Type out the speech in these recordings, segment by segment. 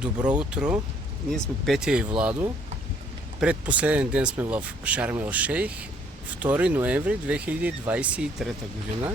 Добро утро! Ние сме Петя и Владо. Предпоследен ден сме в Шарм ел Шейх, 2 ноември 2023 година.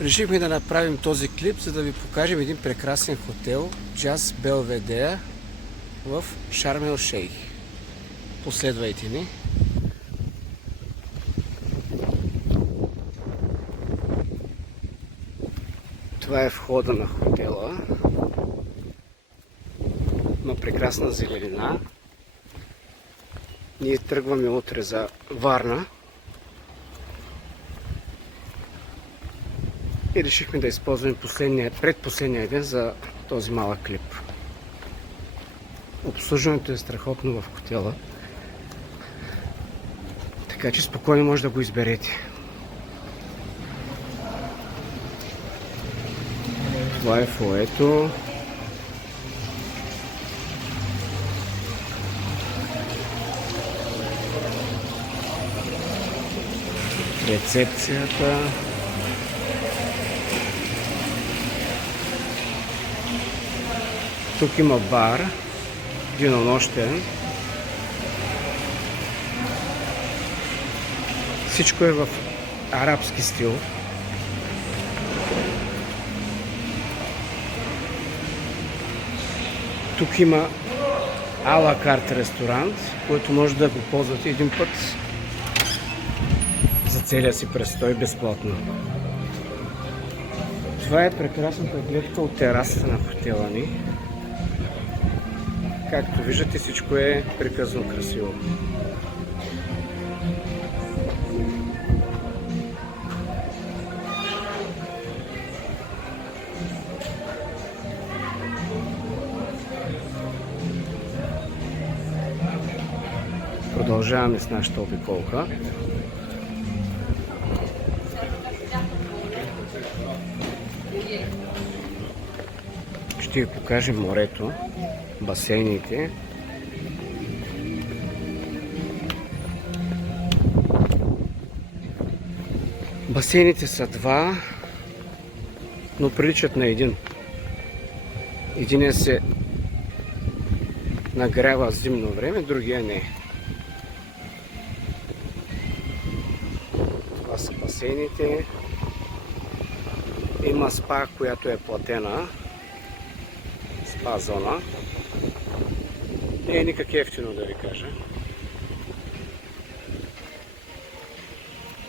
Решихме да направим този клип, за да ви покажем един прекрасен хотел, Джаз Белведея в Шарм ел Шейх. Последвайте ни! Това е входа на хотела. Има прекрасна зеленина. Ние тръгваме утре за Варна и решихме да използваме предпоследния ден за този малък клип. Обслужването е страхотно в хотела, така че спокойно може да го изберете. Това е фоето. Рецепцията. Тук има бар, денонощен. Всичко е в арабски стил. Тук има ала карт ресторант, който може да го ползвате един път за целия си престой безплатно. Това е прекрасната гледка от терасата на хотела ни. Както виждате, всичко е приказно красиво. Продължаваме с нашата обиколка. Ще ви покажем морето, басейните. Басейните са два, но приличат на един. Единият се нагрява зимно време, другия не. Това са басейните. Има спа, която е платена. Спа зона. Не е никак ефтино, да ви кажа.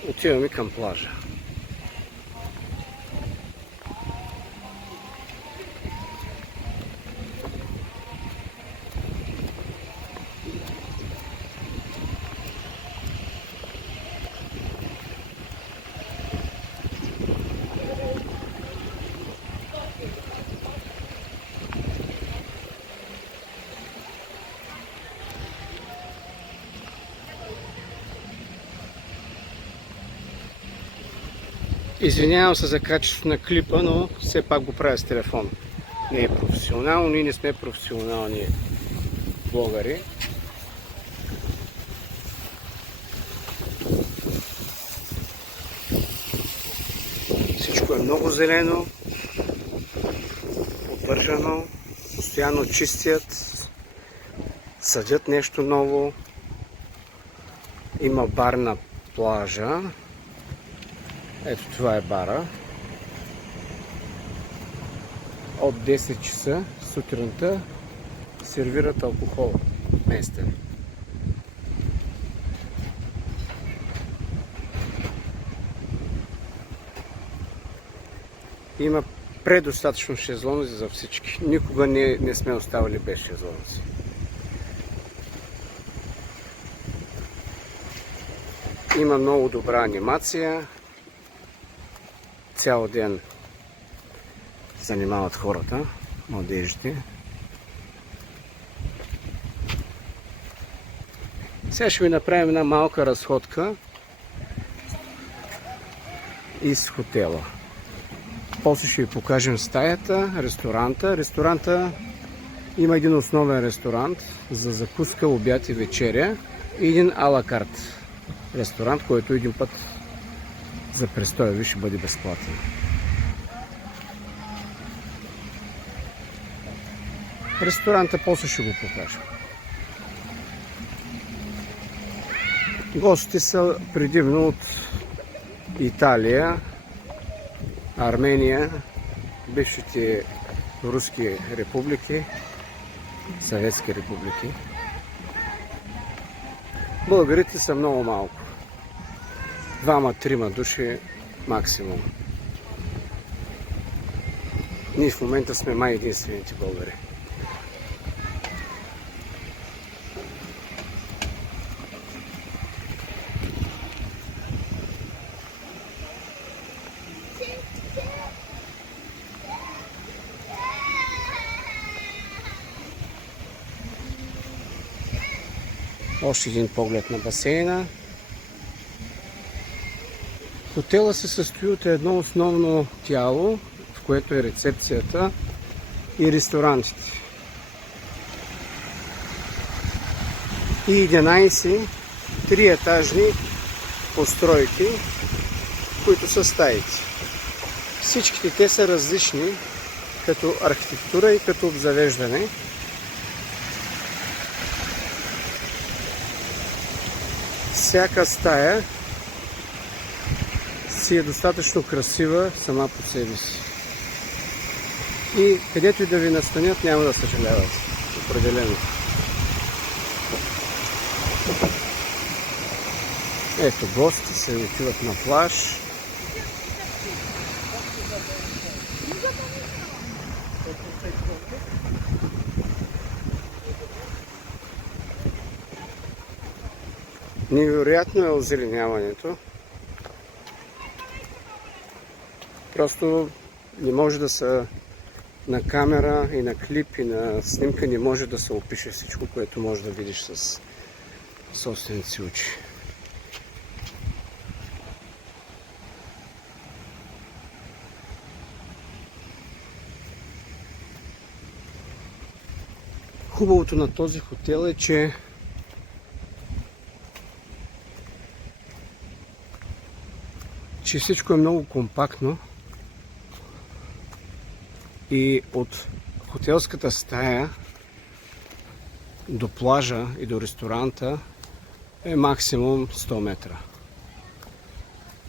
Отиваме към плажа. Извинявам се за качеството на клипа, но все пак го правя с телефон. Не е професионално, ние не сме професионални блогъри. Всичко е много зелено, поддържано, постоянно чистят, съдят нещо ново. Има бар на плажа. Ето това е бара. От 10 часа сутринта сервират алкохол местен. Има предостатъчно шезлонзи за всички. Никога не сме оставали без шезлонзи. Има много добра анимация. Цял ден занимават хората, младежите. Сега ще ви направим една малка разходка из хотела. После ще ви покажем стаята, ресторанта. Ресторанта има един основен ресторант за закуска, обяд и вечеря и един ала карт ресторант, който един път за престоя ви ще бъде безплатен. Ресторанта после ще го покажа. Гостите са предимно от Италия, Армения, бившите руски републики, съветски републики. Българите са много малко. 2-3 души максимум. Ние в момента сме май единствените българи. Още един поглед на басейна. Хотела се състои от едно основно тяло, в което е рецепцията и ресторантите. И 11 триетажни постройки, които са стаите. Всичките те са различни като архитектура и като обзавеждане. Всяка стая си е достатъчно красива сама по себе си. И където и да ви настанят, няма да съжалявате. Определено. Ето, гости се отиват на плаж. Невероятно е озеленяването. Просто не може да се на камера и на клип и на снимка не може да се опише всичко, което можеш да видиш с собствените си очи. Хубавото на този хотел е, че всичко е много компактно и от хотелската стая до плажа и до ресторанта е максимум 100 метра.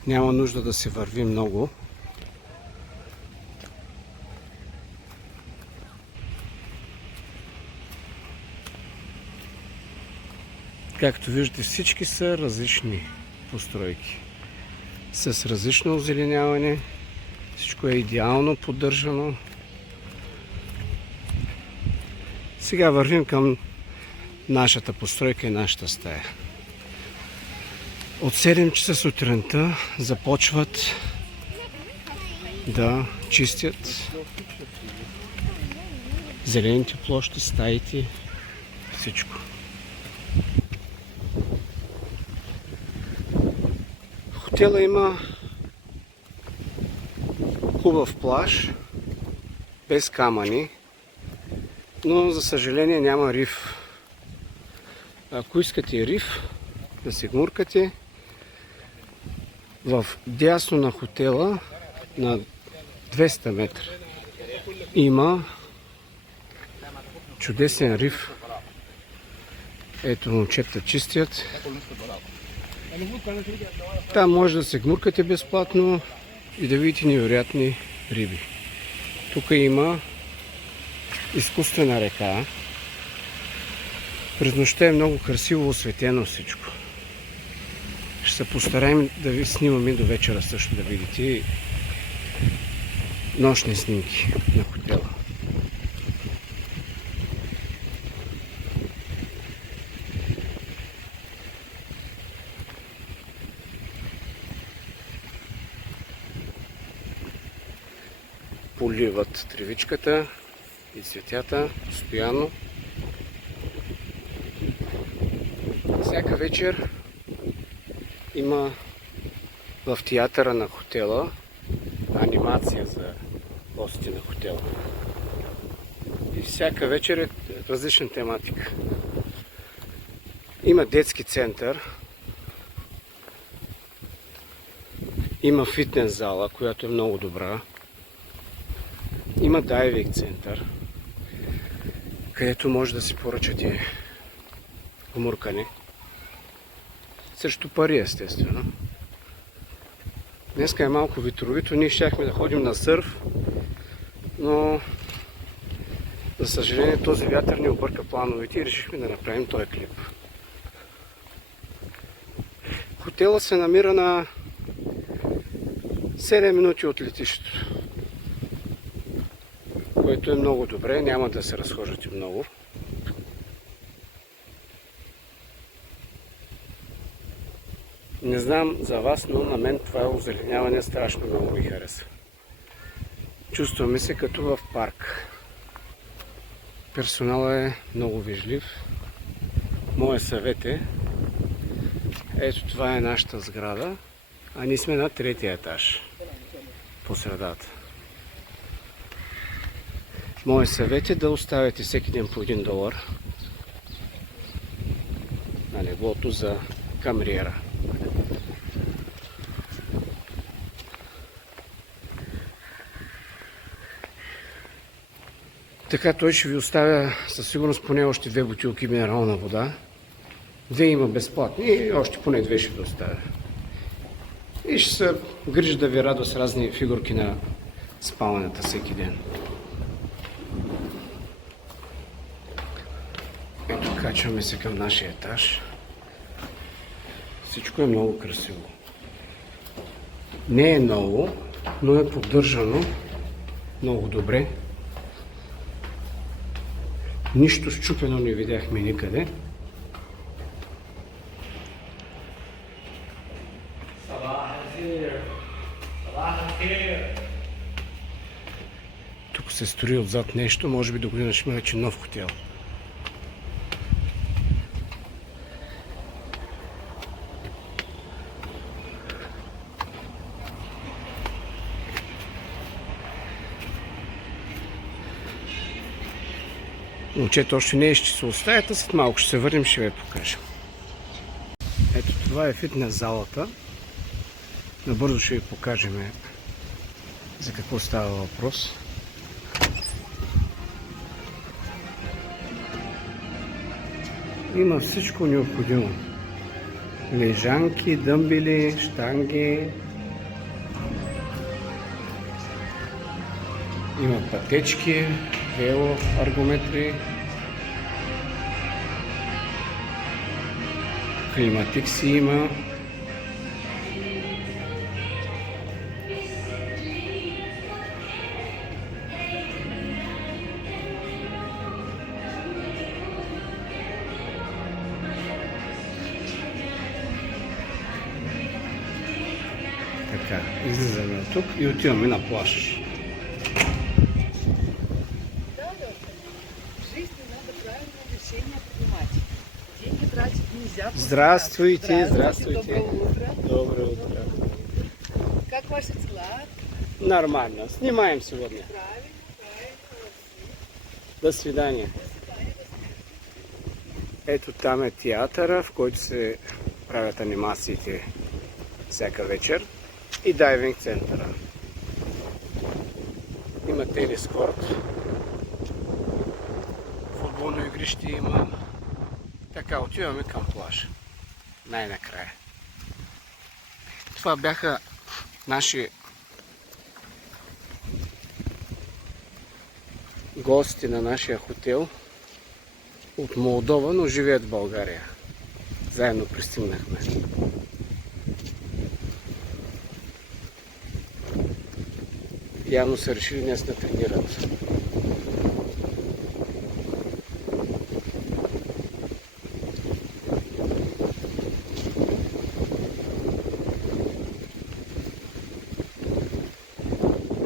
Няма нужда да се върви много. Както виждате, всички са различни постройки. С различно озеленяване. Всичко е идеално поддържано. Сега вървим към нашата постройка и нашата стая. От 7 часа сутринта започват да чистят зелените площи, стаите, всичко. Хотела има хубав плаж, без камъни, но за съжаление няма риф. Ако искате риф, да се гмуркате, в дясно на хотела на 200 метра има чудесен риф. Ето, момчета чистят. Там може да се гмуркате безплатно и да видите невероятни риби. Тук има изкуствена река. През нощта е много красиво осветено всичко. Ще се постараем да ви снимаме до вечера също, да видите нощни снимки на хотела. Поливат тревичката и цветята постоянно. Всяка вечер има в театъра на хотела анимация за гостите на хотела. И всяка вечер е различна тематика. Има детски център, има фитнес зала, която е много добра. Има дайвинг център. където може да си поръчате гмуркане. Срещу пари, естествено. Днеска е малко ветровито, ние щяхме да ходим на сърф, но за съжаление този вятър ни обърка плановете и решихме да направим този клип. Хотелът се намира на 7 минути от летището, което е много добре, няма да се разхождате много. Не знам за вас, но на мен това озеленяване страшно много ми харесва. Чувстваме се като в парк. Персоналът е много вежлив. Моят съвет е, ето това е нашата сграда, а ние сме на 3-ти етаж, по средата. Моят съвет е да оставяте всеки ден по $1 на леглото за камриера. Така той ще ви оставя със сигурност поне още 2 бутилки минерална вода. 2 има безплатни и още поне 2 ще ви оставя. И ще се грижа да ви радва с разни фигурки на спалнята всеки ден. Ето, качваме се към нашия етаж. Всичко е много красиво. Не е ново, но е поддържано много добре. Нищо счупено не видяхме никъде. Тук се строи отзад нещо, може би до година ще има вече нов хотел. Момчето още не е изчислил стаята, след малко ще се върнем, ще ви покажем. Ето това е фитнес залата. Набързо ще ви покажем за какво става въпрос. Има всичко необходимо. Лежанки, дъмбели, щанги. Има пътечки, вело, аргометри. Климатик си има. Така, излизаме от тук и отиваме на плаж. Здравствуйте, здравствуйте. Доброе утро. Как ваши дела? Нормально. Снимаем сегодня. До свидания. Ето там е театъра, в който се правят анимациите всяка вечер, и дайвинг центъра. Има тенис корт, футболно игрище има. Така, отиваме към плажа. Най-накрая. Това бяха наши гости на нашия хотел от Молдова, но живеят в България. Заедно пристигнахме. Явно са решили днес да тренират.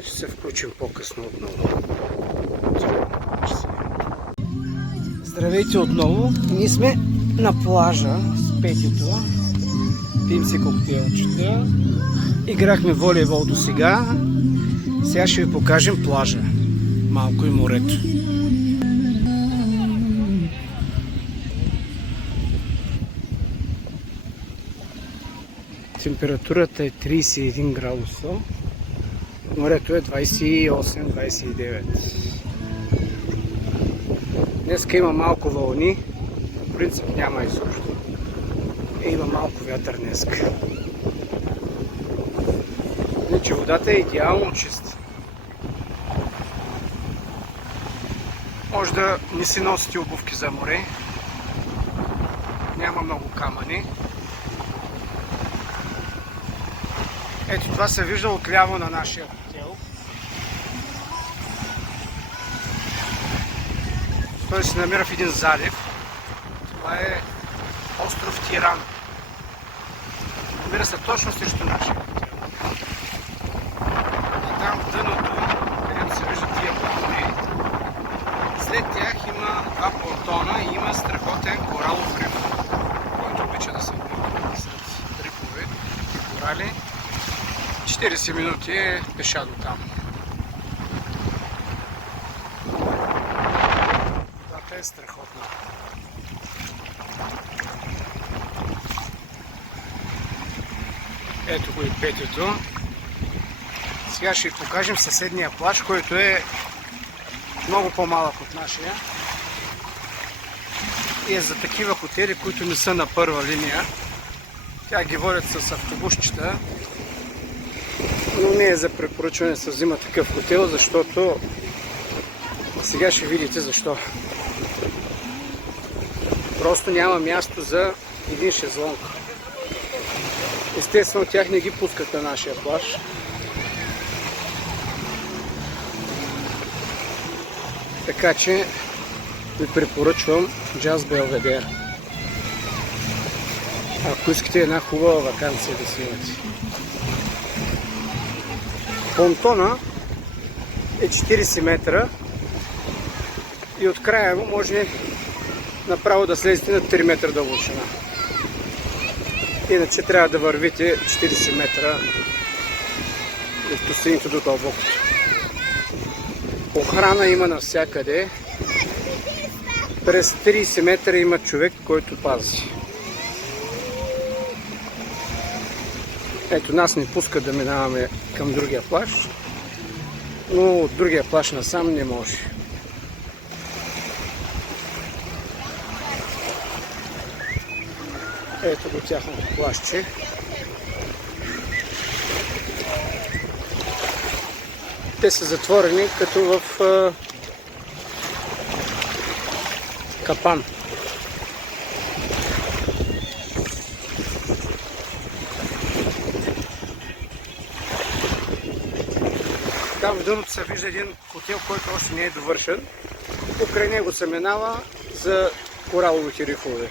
Ще се включим по-късно отново. Здравейте отново! Ние сме на плажа с Петито. Пием си коктейлчета. Играхме волейбол до сега. Сега ще ви покажем плажа. Малко и морето. Температурата е 31 градуса. Морето е 28-29. Днеска има малко вълни, в принцип няма изобщо. Има малко вятър днеска. Иначе водата е идеално чиста. Може да не си носите обувки за море. Няма много камъни. Ето това се вижда отляво на нашия хотел. Той се намира в един залив. Това е остров Тиран. Намира се точно срещу нашия хотел. И там в дъното, където се виждат тия платони, след тях има два понтона и има страхотен коралов риф, който обича да се върви сред рифове и корали. 40 минути е пеша до там. Водата е страхотна. Ето го и Петето. Сега ще ви покажем съседния плаж, който е много по-малък от нашия. И е за такива хотели, които не са на първа линия. Тя ги водят с автобусчета. Но не е за препоръчване да се взима такъв хотел, защото сега ще видите защо. Просто няма място за един шезлонг. Естествено, тях не ги пускат на нашия плаж. Така че ви препоръчвам Джаз Белведер. Ако искате една хубава ваканция да си имате. Понтона е 40 метра и от края му може направо да слезете на 3 метра дълбочина. Иначе трябва да вървите 40 метра докато стигнете до дълбокото. Охрана има навсякъде. През 30 метра има човек, който пази. Ето нас ни пускат да минаваме към другия плаж, но от другия плаж насам не може. Ето го тяхното плажче. Те са затворени като в капан. Там в дъното се вижда един хотел, който още не е довършен. Покрай него се минава за кораловите рифове.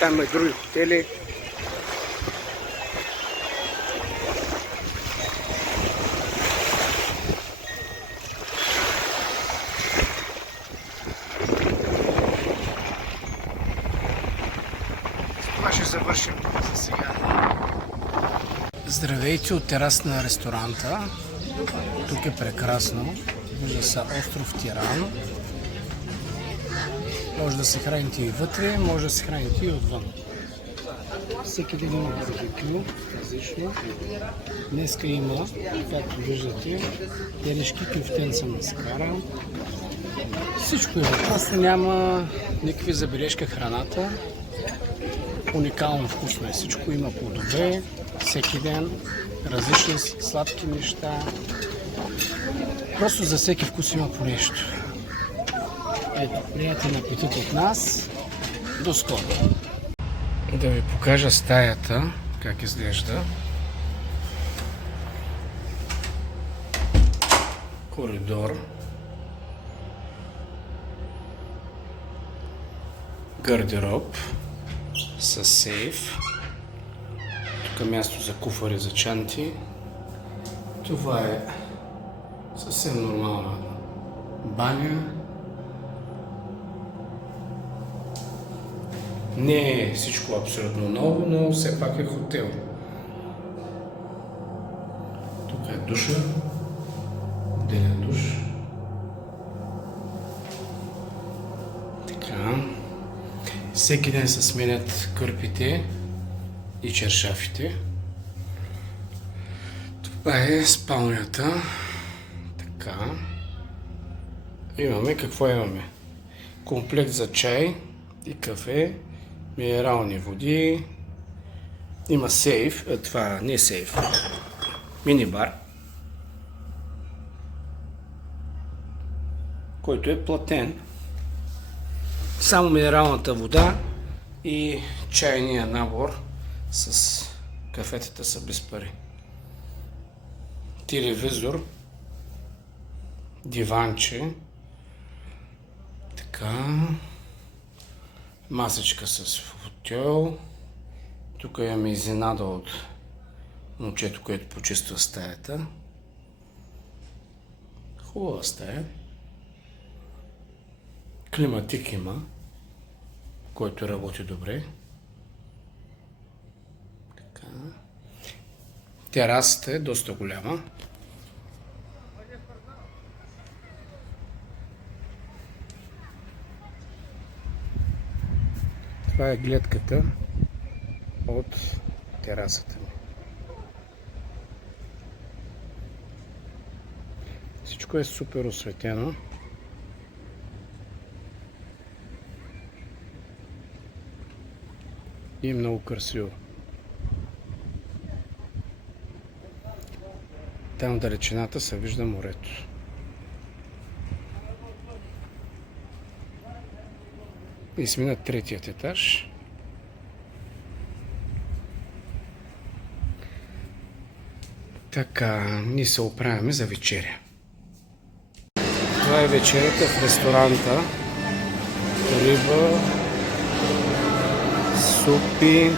Там има и други хотели. С това ще завършим за сега. Здравейте от тераса на ресторанта. Тук е прекрасно. Вижда се остров Тиран. Може да се храните и вътре, може да се храните и отвън. Всеки ден има барбекю, различно. Днеска има, както виждате, телешки кюфтенца маскара. Всичко е въпросно, няма никакви забележки храната. Уникално вкусно е всичко, има плодове, всеки ден, различни сладки неща. Просто за всеки вкус има по нещо. Ето, приятен апетит от нас. До скоро! Да ви покажа стаята, как изглежда. Коридор. Гардероб с сейф. Тук е място за куфари, за чанти. Това е съвсем нормална баня. Не е всичко абсолютно ново, но все пак е хотел. Тук е душа, отделен душ. Така. Всеки ден се сменят кърпите и чершафите. Това е спалнята. Така. Имаме, какво имаме? Комплект за чай и кафе, минерални води, има сейф, това не е сейф, минибар, който е платен. Само минералната вода и чайния набор с кафетата са без пари. Телевизор, диванче, така, масичка с футьол. Тук имаме изненада от момчето, което почиства стаята. Хубава стая. Климатик има, който работи добре. Така. Терасата е доста голяма. Това е гледката от терасата ми. Всичко е супер осветено. И е много красиво. Там в далечината се вижда морето. И сме на третият етаж. Така, ние се оправяме за вечеря. Това е вечерята в ресторанта. Риба, супи,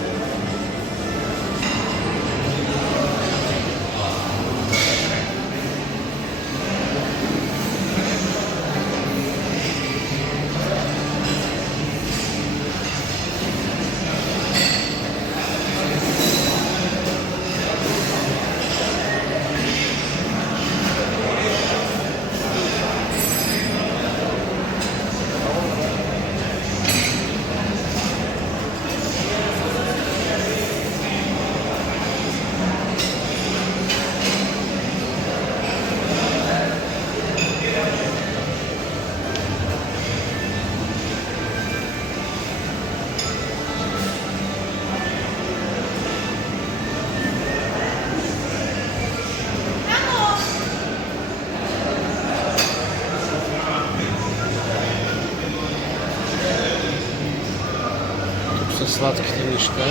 тук са сладките неща.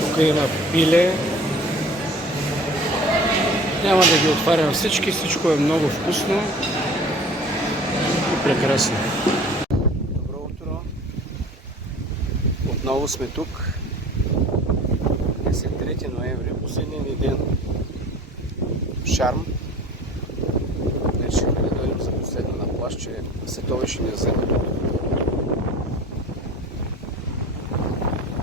Тук има пиле. Няма да ги отварям всички, всичко е много вкусно и прекрасно. Добро утро! Отново сме тук. Днес е 3 ноември, последния ни ден в Шарм. Решихме да дойдем за последно на плаж, че Светове ще ни вземе тук.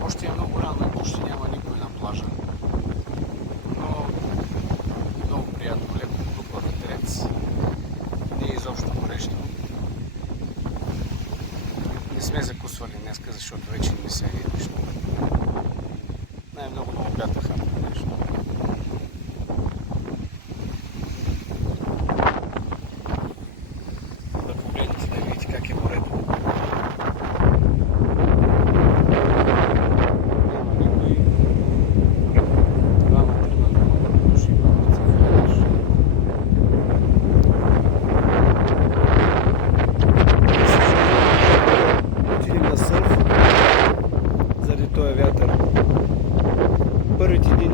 Още е много рано, още няма никой на плажа. Но много приятно, леко подупва ветрец. Не е изобщо горещо. Не сме закусвали днеска, защото вече не се е нищо. Най-много на обята хапваме нещо. Да погледнете да видите как е морето. Заради този вятър. Първите дни